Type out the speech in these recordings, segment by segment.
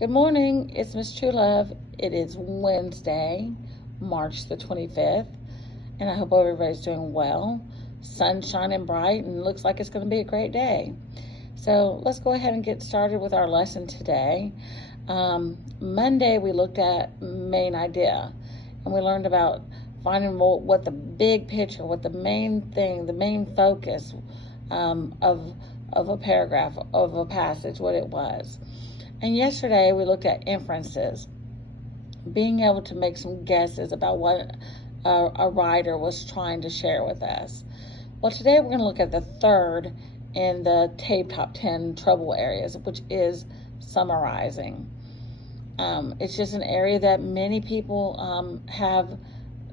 Good morning, it's Miss Truelove. It is Wednesday, March the 25th, and I hope everybody's doing well. Sun shining bright and looks like it's going to be a great day. So let's go ahead and get started with our lesson today. Monday we looked at main idea, and we learned about finding what the big picture, what the main thing, the main focus of a paragraph, of a passage, what it was. And yesterday we looked at inferences, being able to make some guesses about what a writer was trying to share with us. Well, today we're going to look at the third in the TABE Top 10 trouble areas, which is summarizing. It's just an area that many people have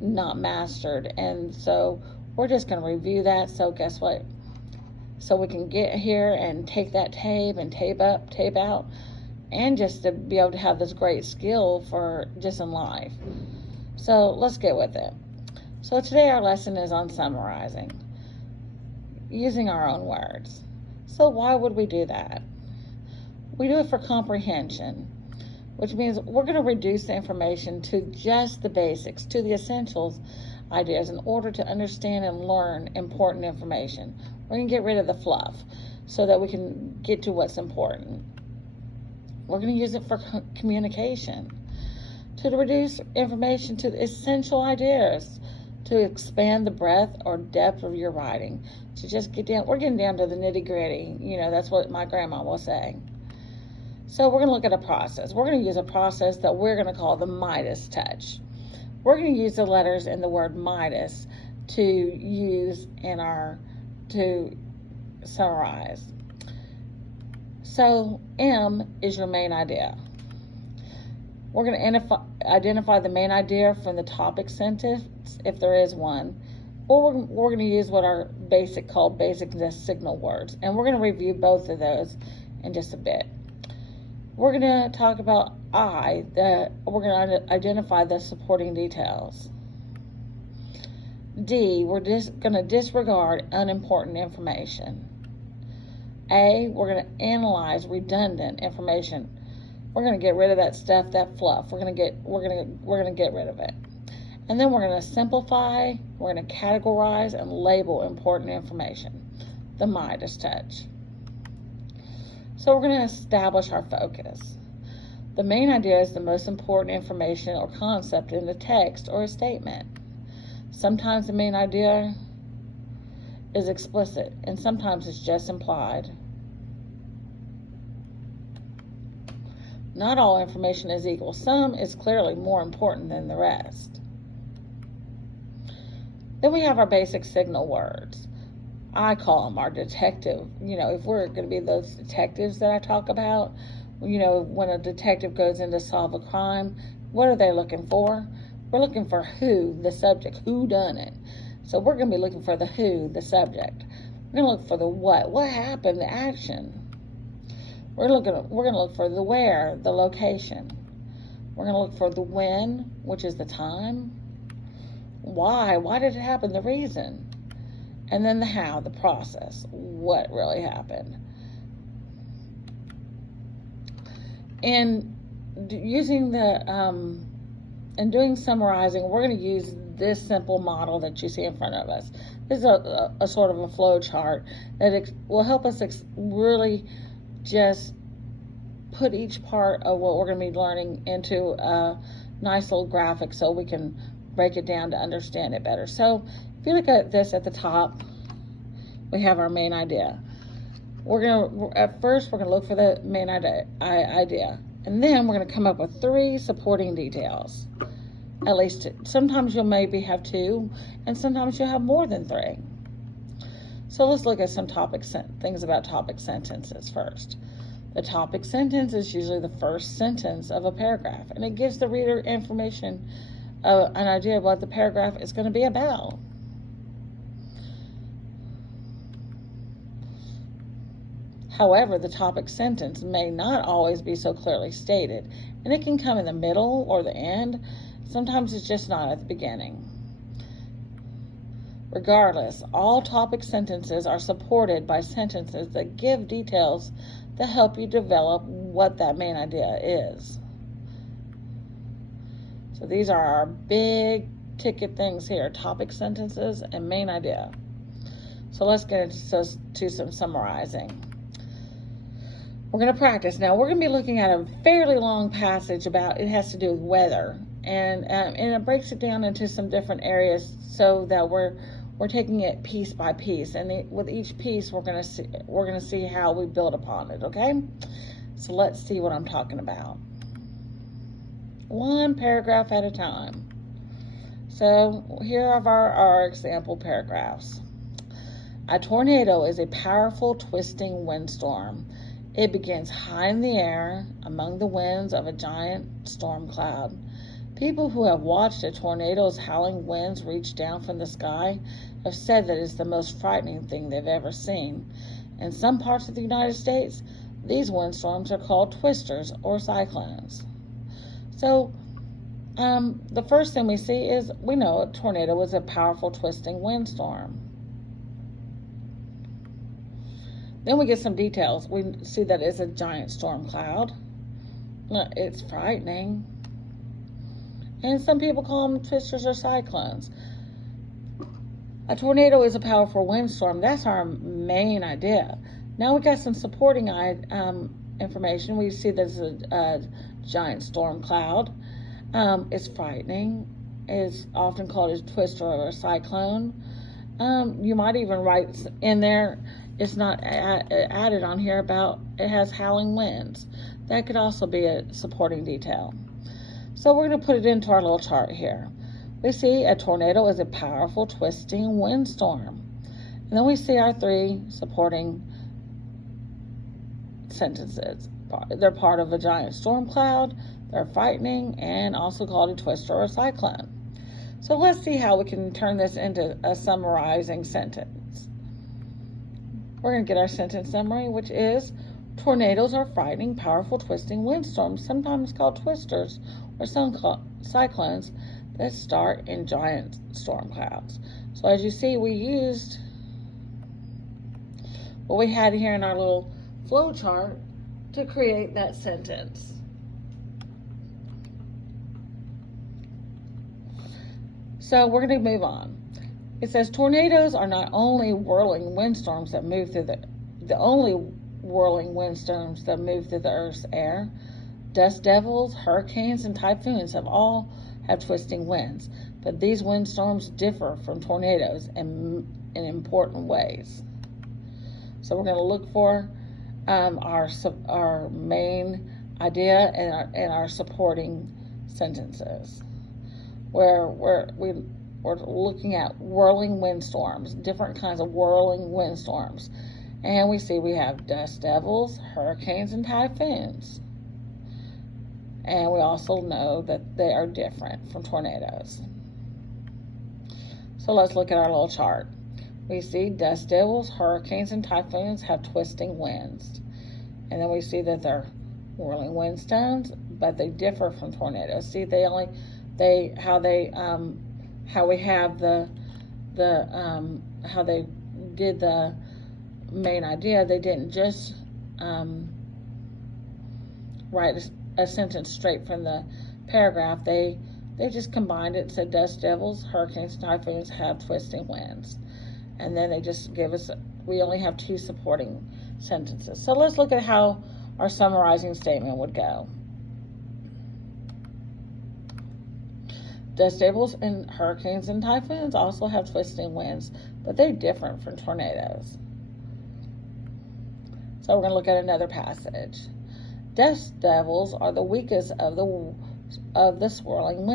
not mastered, and so we're just going to review that. So guess what? So we can get here and take that tape and tape up, tape out, and just to be able to have this great skill for just in life. So let's get with it. So today our lesson is on summarizing, using our own words. So why would we do that? We do it for comprehension, which means we're going to reduce the information to just the basics, to the essentials ideas in order to understand and learn important information. We're going to get rid of the fluff so that we can get to what's important. We're going to use it for communication, to reduce information to essential ideas, to expand the breadth or depth of your writing, to just get down. We're getting down to the nitty gritty. That's what my grandma was saying. So we're going to look at a process. We're going to use a process that we're going to call the Midas touch. We're going to use the letters in the word Midas to use to summarize. So M is your main idea. We're going to identify the main idea from the topic sentence, if there is one, or we're going to use what our basic signal words, and we're going to review both of those in just a bit. We're going to talk about we're going to identify the supporting details. D, we're just going to disregard unimportant information. A, we're going to analyze redundant information. We're going to get rid of that stuff, that fluff. We're going to get rid of it. And then we're going to simplify, we're going to categorize and label important information. The Midas touch. So we're going to establish our focus. The main idea is the most important information or concept in a text or a statement. Sometimes the main idea is explicit, and sometimes it's just implied. Not all information is equal. Some is clearly more important than the rest. Then we have our basic signal words. I call them our detective. If we're going to be those detectives that I talk about, when a detective goes in to solve a crime, what are they looking for? We're looking for who, the subject, who done it. So we're going to be looking for the who, the subject. We're going to look for the what happened, the action. We're going to look for the where, the location. We're going to look for the when, which is the time. Why did it happen, the reason. And then the how, the process, what really happened. And using and doing summarizing, we're going to use this simple model that you see in front of us. This is a sort of a flow chart that will help us really just put each part of what we're going to be learning into a nice little graphic so we can break it down to understand it better. So if you look at this at the top, we have our main idea. At first we're going to look for the main idea, and then we're going to come up with 3 supporting details. At least 2. Sometimes you'll maybe have 2, and sometimes you'll have more than 3. So let's look at some things about topic sentences first. The topic sentence is usually the first sentence of a paragraph, and it gives the reader information, an idea of what the paragraph is going to be about. However, the topic sentence may not always be so clearly stated, and it can come in the middle or the end. Sometimes it's just not at the beginning. Regardless, all topic sentences are supported by sentences that give details that help you develop what that main idea is. So these are our big ticket things here: topic, sentences, and main idea. So let's get into some summarizing. We're going to practice. Now we're going to be looking at a fairly long passage about, it has to do with weather, and it breaks it down into some different areas so that we're taking it piece by piece, and with each piece we're going to see how we build upon it. Okay, so let's see what I'm talking about. One paragraph at a time. So here are our example paragraphs. A tornado is a powerful twisting windstorm. It begins high in the air among the winds of a giant storm cloud. People who have watched a tornado's howling winds reach down from the sky have said that it's the most frightening thing they've ever seen. In some parts of the United States, these windstorms are called twisters or cyclones. So the first thing we see is, we know a tornado is a powerful twisting windstorm. Then we get some details. We see that it's a giant storm cloud. It's frightening. And some people call them twisters or cyclones. A tornado is a powerful windstorm. That's our main idea. Now we got some supporting information. We see that it's a giant storm cloud. It's frightening. It's often called a twister or a cyclone. You might even write in there, it's not added on here, about it has howling winds. That could also be a supporting detail. So we're going to put it into our little chart here. We see a tornado is a powerful twisting windstorm. And then we see our three supporting sentences. They're part of a giant storm cloud, they're frightening, and also called a twister or a cyclone. So let's see how we can turn this into a summarizing sentence. We're going to get our sentence summary, which is, tornadoes are frightening, powerful, twisting windstorms, sometimes called twisters or cyclones, that start in giant storm clouds. So as you see, we used what we had here in our little flow chart to create that sentence. So we're going to move on. It says tornadoes are not only whirling windstorms that move through the only whirling windstorms that move through the Earth's air. Dust devils, hurricanes, and typhoons all have twisting winds, but these windstorms differ from tornadoes in important ways. So we're going to look for our main idea and our supporting sentences, where we're looking at whirling windstorms, different kinds of whirling windstorms. And we see we have dust devils, hurricanes, and typhoons. And we also know that they are different from tornadoes. So let's look at our little chart. We see dust devils, hurricanes, and typhoons have twisting winds. And then we see that they're whirling windstorms, but they differ from tornadoes. See, how we have how they did the main idea. They didn't just write a sentence straight from the paragraph. They just combined it, said dust devils, hurricanes, typhoons have twisting winds. And then they just give us, we only have two supporting sentences. So let's look at how our summarizing statement would go. Dust devils and hurricanes and typhoons also have twisting winds, but they're different from tornadoes. So we're going to look at another passage. Dust devils are the weakest of the swirling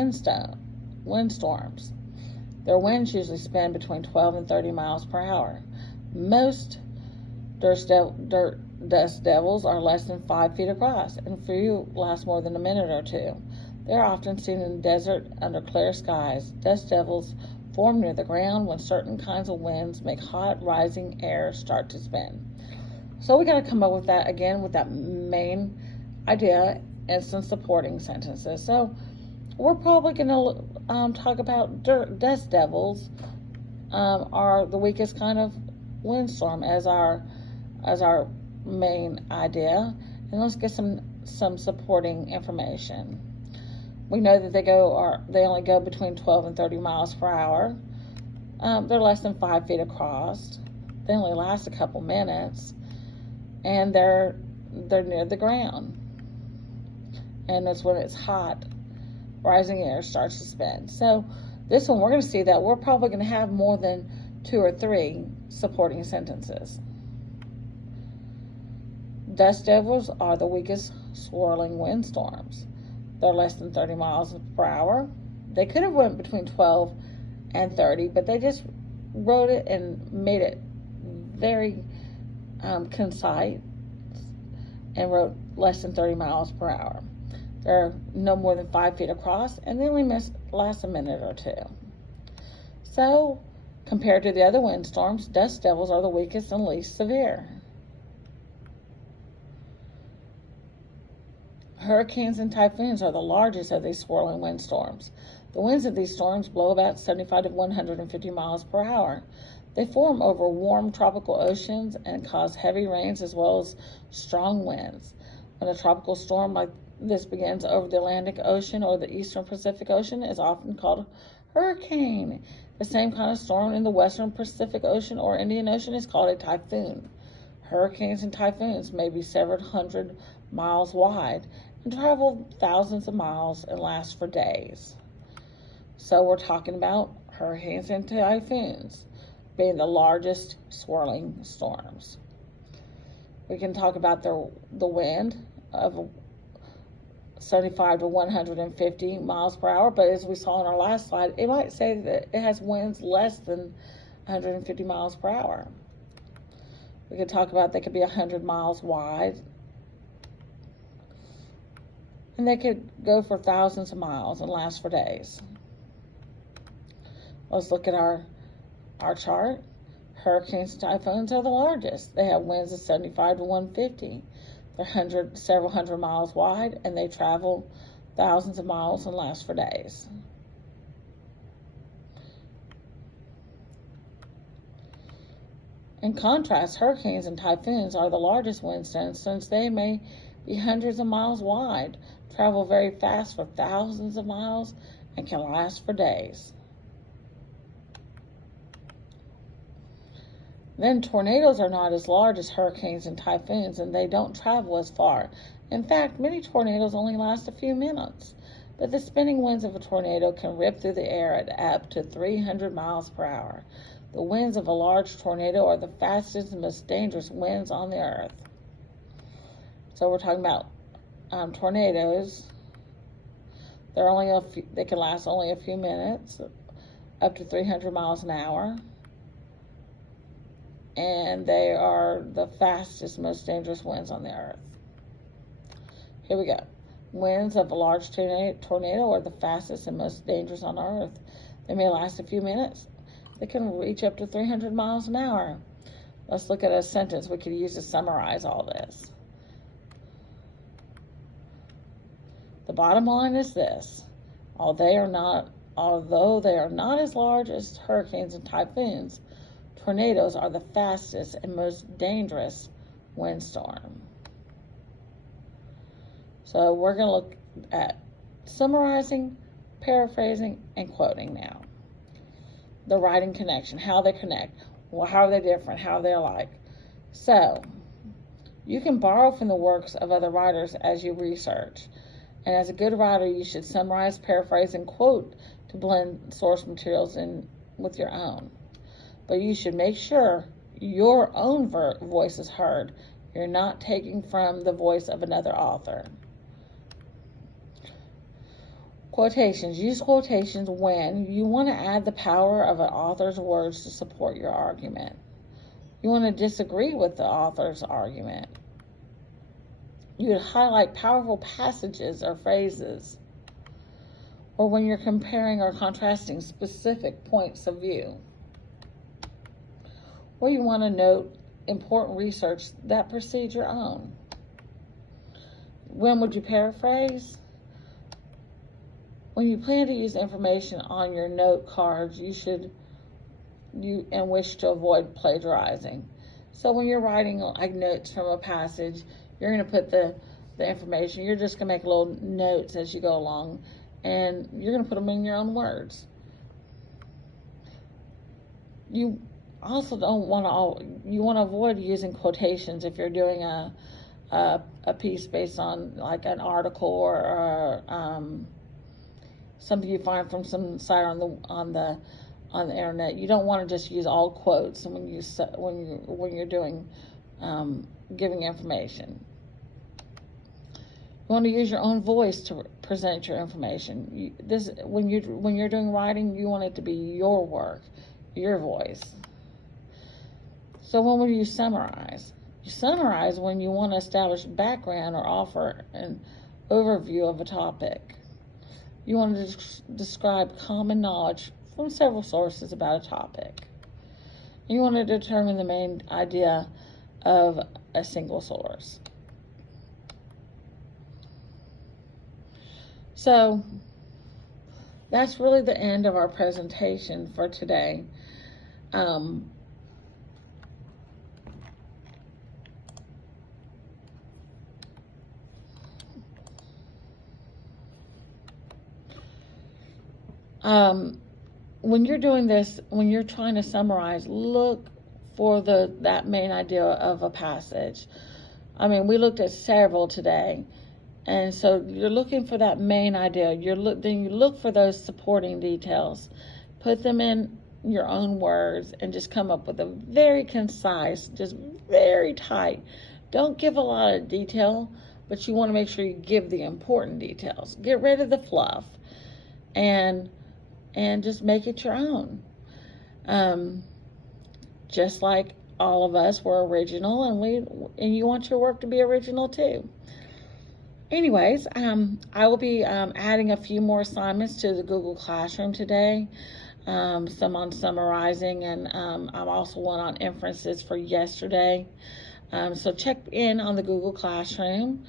windstorms. Their winds usually span between 12 and 30 miles per hour. Most dust devils are less than 5 feet across, and few last more than a minute or two. They are often seen in the desert under clear skies. Dust devils form near the ground when certain kinds of winds make hot, rising air start to spin. So we got to come up with that again, with that main idea and some supporting sentences. So we're probably going to talk about dust devils are the weakest kind of windstorm as our main idea, and let's get some supporting information. We know that they only go between 12 and 30 miles per hour. They're less than 5 feet across. They only last a couple minutes, and they're near the ground. And it's when it's hot, rising air starts to spin. So this one, we're going to see that we're probably going to have more than 2 or 3 supporting sentences. Dust devils are the weakest swirling windstorms. They're less than 30 miles per hour. They could have went between 12 and 30, but they just wrote it and made it very concise and wrote less than 30 miles per hour. They're no more than 5 feet across, and they only last a minute or 2. So, compared to the other windstorms, dust devils are the weakest and least severe. Hurricanes and typhoons are the largest of these swirling windstorms. The winds of these storms blow about 75 to 150 miles per hour. They form over warm tropical oceans and cause heavy rains as well as strong winds. When a tropical storm like this begins over the Atlantic Ocean or the Eastern Pacific Ocean, is often called a hurricane. The same kind of storm in the Western Pacific Ocean or Indian Ocean is called a typhoon. Hurricanes and typhoons may be several hundred miles wide and travel thousands of miles and last for days. So we're talking about hurricanes and typhoons being the largest swirling storms. We can talk about the wind of 75 to 150 miles per hour, but as we saw in our last slide, it might say that it has winds less than 150 miles per hour. We could talk about they could be 100 miles wide, and they could go for thousands of miles and last for days. Let's look at our chart. Hurricanes and typhoons are the largest. They have winds of 75 to 150. They're several hundred miles wide, and they travel thousands of miles and last for days. In contrast, hurricanes and typhoons are the largest windstones since they may be hundreds of miles wide, travel very fast for thousands of miles, and can last for days. Then tornadoes are not as large as hurricanes and typhoons, and they don't travel as far. In fact, many tornadoes only last a few minutes, but the spinning winds of a tornado can rip through the air at up to 300 miles per hour. The winds of a large tornado are the fastest and most dangerous winds on the earth. So we're talking about tornadoes. They can last only a few minutes, up to 300 miles an hour. And they are the fastest, most dangerous winds on the earth. Here we go. Winds of a large tornado are the fastest and most dangerous on earth. They may last a few minutes. They can reach up to 300 miles an hour. Let's look at a sentence we could use to summarize all this. The bottom line is this. Although they are not as large as hurricanes and typhoons, tornadoes are the fastest and most dangerous windstorm. So we're going to look at summarizing, paraphrasing, and quoting now. The writing connection, how they connect, how are they different, how are they alike. So you can borrow from the works of other writers as you research. And as a good writer, you should summarize, paraphrase, and quote to blend source materials in with your own. But you should make sure your own voice is heard. You're not taking from the voice of another author. Quotations. Use quotations when you want to add the power of an author's words to support your argument. You want to disagree with the author's argument. You would highlight powerful passages or phrases, or when you're comparing or contrasting specific points of view. Or you want to note important research that precedes your own. When would you paraphrase? When you plan to use information on your note cards, you wish to avoid plagiarizing. So when you're writing like notes from a passage, you're going to put the information. You're just going to make little notes as you go along, and you're going to put them in your own words. You also don't want to, you want to avoid using quotations if you're doing a piece based on like an article or something you find from some site on the internet. You don't want to just use all quotes when you're doing giving information. You want to use your own voice to present your information. When you're doing writing, you want it to be your work, your voice. So when will you summarize? You summarize when you want to establish background or offer an overview of a topic. You want to describe common knowledge from several sources about a topic. You want to determine the main idea of a single source. So that's really the end of our presentation for today. When you're doing this, when you're trying to summarize, look for that main idea of a passage. I mean, we looked at several today, and so you're looking for that main idea. Then you look for those supporting details, put them in your own words, and just come up with a very concise, just very tight. Don't give a lot of detail, but you want to make sure you give the important details. Get rid of the fluff, and just make it your own. Just like all of us were original, and you want your work to be original too. Anyways, I will be adding a few more assignments to the Google Classroom today. Some on summarizing, and I'm also one on inferences for yesterday. So check in on the Google Classroom.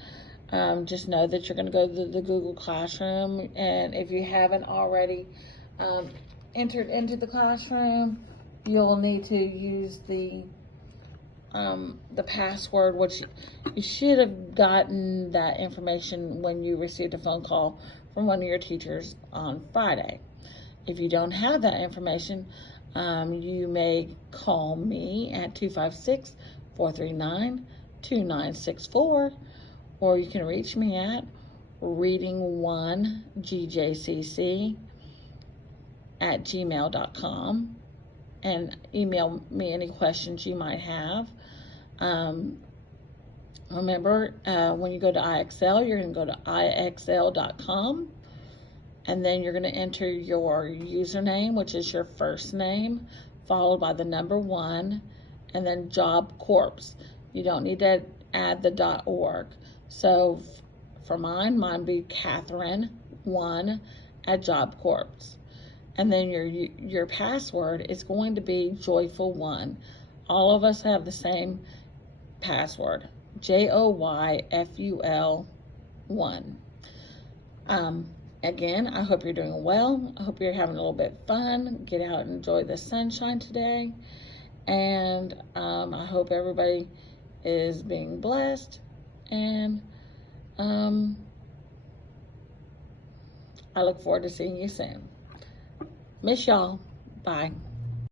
Just know that you're going to go to the Google Classroom, and if you haven't already entered into the classroom, you'll need to use the password, which you should have gotten that information when you received a phone call from one of your teachers on Friday. If you don't have that information, you may call me at 256-439-2964, or you can reach me at reading1gjcc@gmail.com and email me any questions you might have. Remember, when you go to IXL, you're going to go to IXL.com, and then you're going to enter your username, which is your first name, followed by the number 1, and then Job Corps. You don't need to add the .org. So for mine be Catherine1 @Job Corps. And then your password is going to be Joyful1. All of us have the same password, JOYFUL1. Again, I hope you're doing well. I hope you're having a little bit of fun. Get out and enjoy the sunshine today. And I hope everybody is being blessed. And I look forward to seeing you soon. Miss y'all. Bye.